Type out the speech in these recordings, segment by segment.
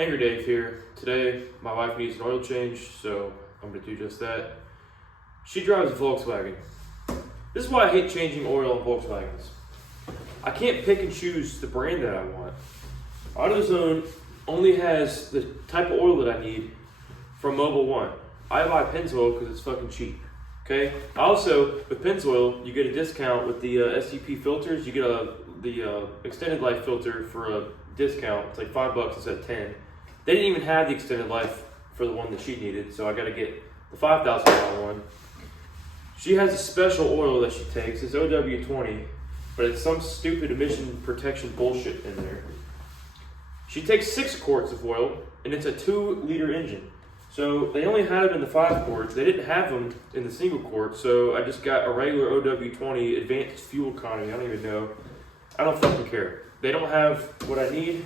Angry Dave here. Today, my wife needs an oil change, so I'm going to do just that. She drives a Volkswagen. This is why I hate changing oil on Volkswagens. I can't pick and choose the brand that I want. AutoZone only has the type of oil that I need from Mobil 1. I buy Pennzoil because it's fucking cheap. Okay. Also, with Pennzoil, you get a discount with the SUP filters. You get the extended life filter for a discount. It's like $5 instead of 10. They didn't even have the extended life for the one that she needed, so I got to get the $5,000 one. She has a special oil that she takes. It's OW20, but it's some stupid emission protection bullshit in there. She takes 6 quarts of oil, and it's a 2-liter engine. So they only had them in the 5 quarts. They didn't have them in the single quart, so I just got a regular OW20 advanced fuel economy. I don't even know. I don't fucking care. They don't have what I need.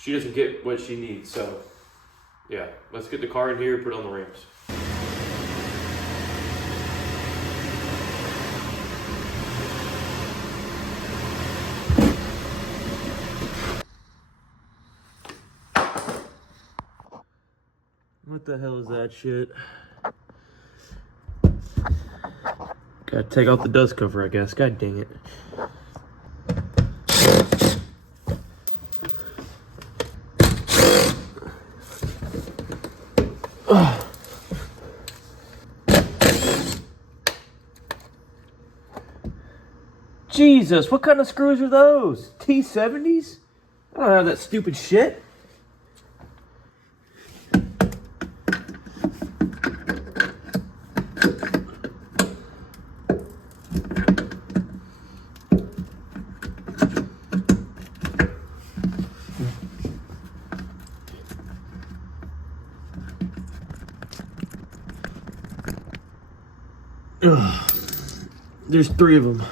She doesn't get what she needs. So yeah, let's get the car in here and put it on the ramps. What the hell is that shit? Gotta take off the dust cover, I guess. God dang it. Jesus, what kind of screws are those? T70s? I don't have that stupid shit. Ugh. There's 3 of them.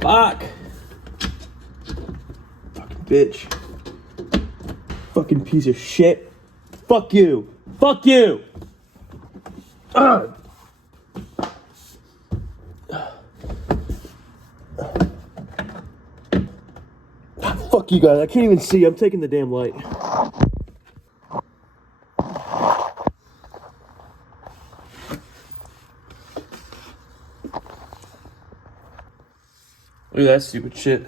Fuck! Fucking bitch. Fucking piece of shit. Fuck you. Fuck you! Ugh. Fuck you guys, I can't even see. I'm taking the damn light. Look at that stupid shit.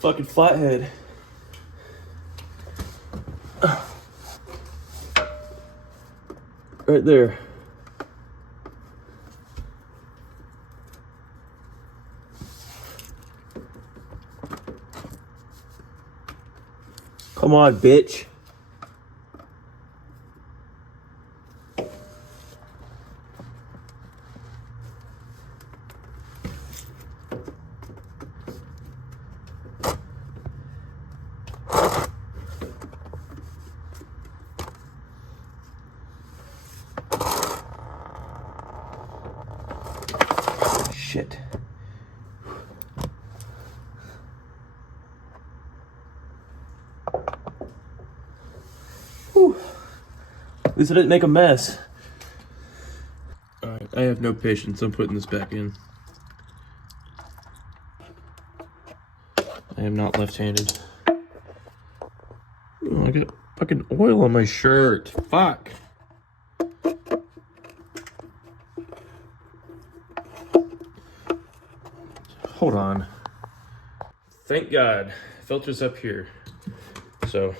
Fucking flathead. Right there. Come on, bitch. Shit. Whew. At least I didn't make a mess. Alright, I have no patience. I'm putting this back in. I am not left-handed. Oh, I got fucking oil on my shirt. Fuck. Hold on. Thank God. Filter's up here. So,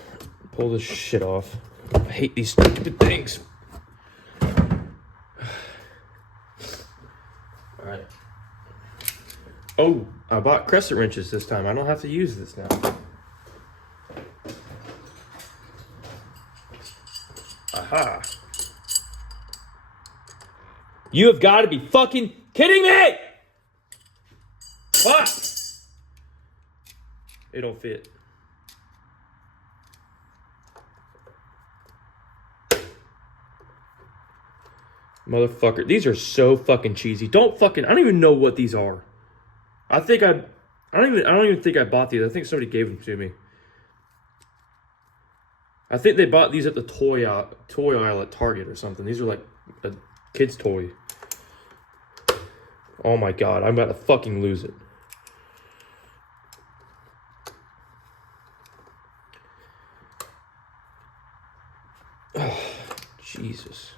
pull this shit off. I hate these stupid things. Alright. Oh, I bought crescent wrenches this time. I don't have to use this now. Aha. You have got to be fucking kidding me! Fuck! It don't fit. Motherfucker. These are so fucking cheesy. I don't even know what these are. I don't even think I bought these. I think somebody gave them to me. I think they bought these at the toy aisle at Target or something. These are like a kid's toy. Oh my god, I'm about to fucking lose it. Oh, Jesus.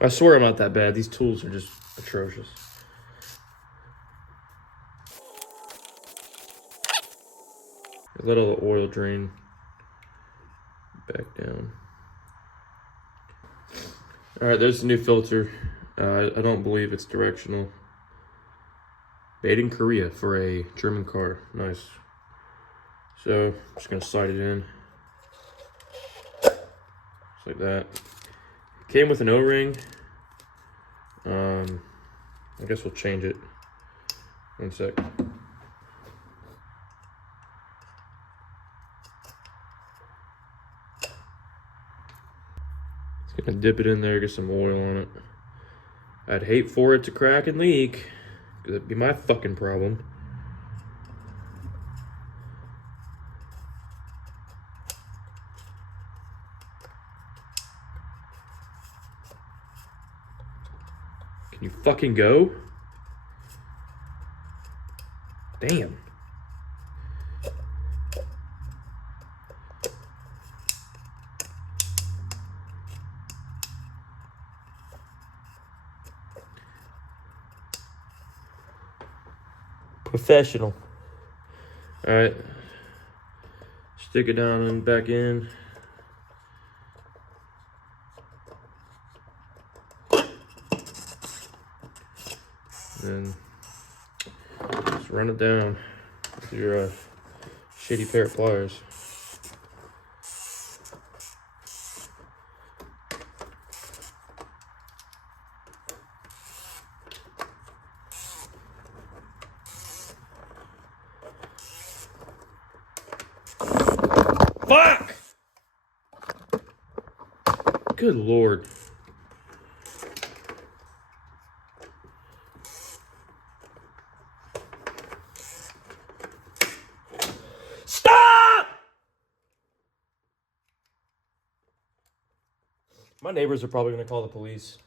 I swear I'm not that bad. These tools are just atrocious. Let all the oil drain back down. Alright, there's the new filter. I don't believe it's directional. Made in Korea for a German car. Nice. So, I'm just gonna slide it in. Just like that. Came with an O-ring. I guess we'll change it. One sec. Just gonna dip it in there, get some oil on it. I'd hate for it to crack and leak, because that'd be my fucking problem. Can you fucking go? Damn. Professional. All right. Stick it down and back in. And just run it down with your shitty pair of pliers. Fuck! Good Lord. Stop! My neighbors are probably going to call the police.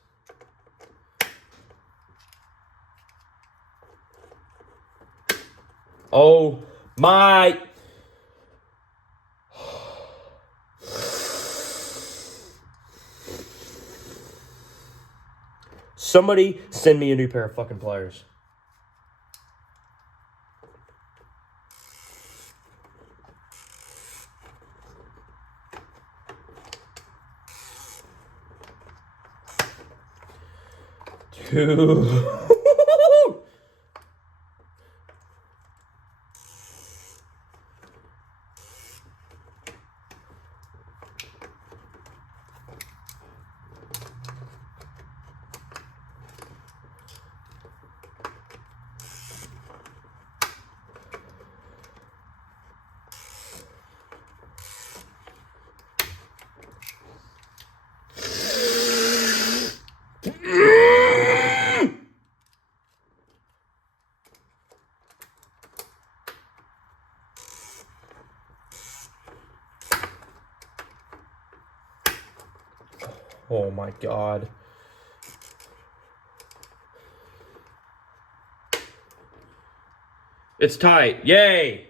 Oh my... Somebody send me a new pair of fucking pliers. Dude. Oh my God. It's tight. Yay!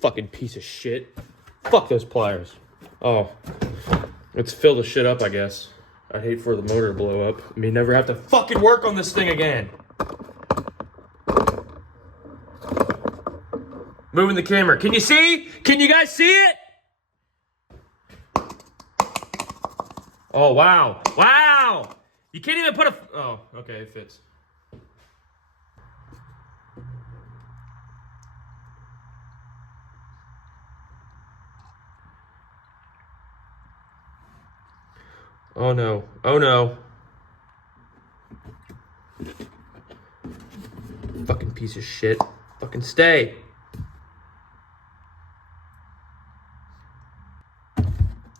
Fucking piece of shit. Fuck those pliers. Oh. Let's fill the shit up, I guess. I'd hate for the motor to blow up. I mean, never have to fucking work on this thing again. Moving the camera. Can you see? Can you guys see it? Oh, wow. Wow! You can't even put a... Oh, okay, it fits. Oh, no. Oh, no. Fucking piece of shit. Fucking stay.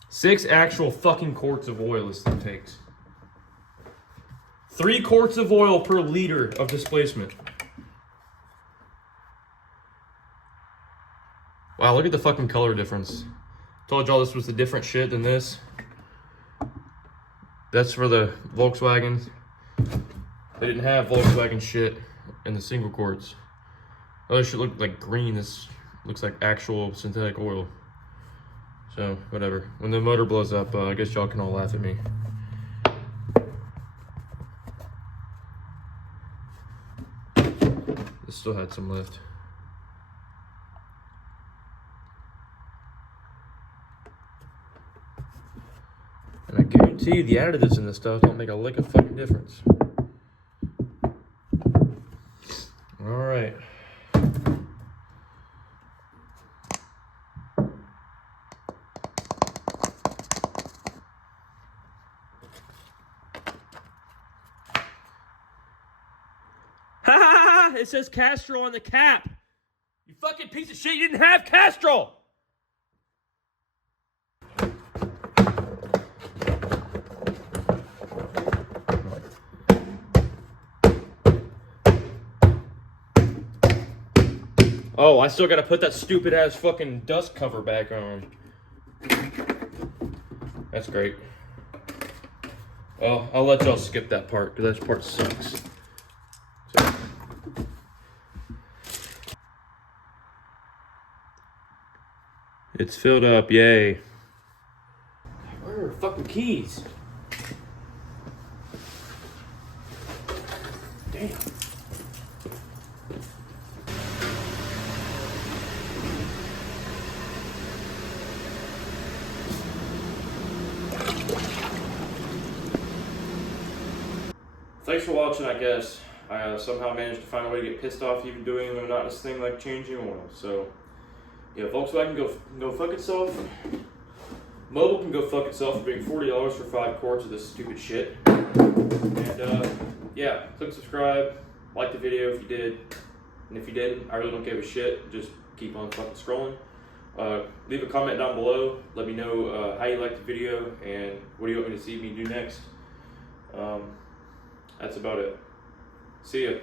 Six actual fucking quarts of oil this thing takes. 3 quarts of oil per liter of displacement. Wow, look at the fucking color difference. Told y'all this was the different shit than this. That's for the Volkswagens. They didn't have Volkswagen shit in the single quarts. Oh, this shit looked like green. This looks like actual synthetic oil. So, whatever. When the motor blows up, I guess y'all can all laugh at me. This still had some left. And I guarantee you the additives in this stuff don't make a lick of fucking difference. Alright. Ha! It says Castrol on the cap. You fucking piece of shit, you didn't have Castrol! Oh, I still gotta put that stupid ass fucking dust cover back on. That's great. Well, I'll let y'all skip that part, because that part sucks. So. It's filled up, yay. Where are the fucking keys? Damn. Thanks for watching, I guess. I somehow managed to find a way to get pissed off even doing a monotonous thing like changing oil. So, yeah, Volkswagen can go fuck itself. Mobile can go fuck itself for being $40 for 5 quarts of this stupid shit. And, yeah, click subscribe, like the video if you did. And if you didn't, I really don't give a shit. Just keep on fucking scrolling. Leave a comment down below. Let me know how you liked the video and what do you want me to see me do next. That's about it. See ya.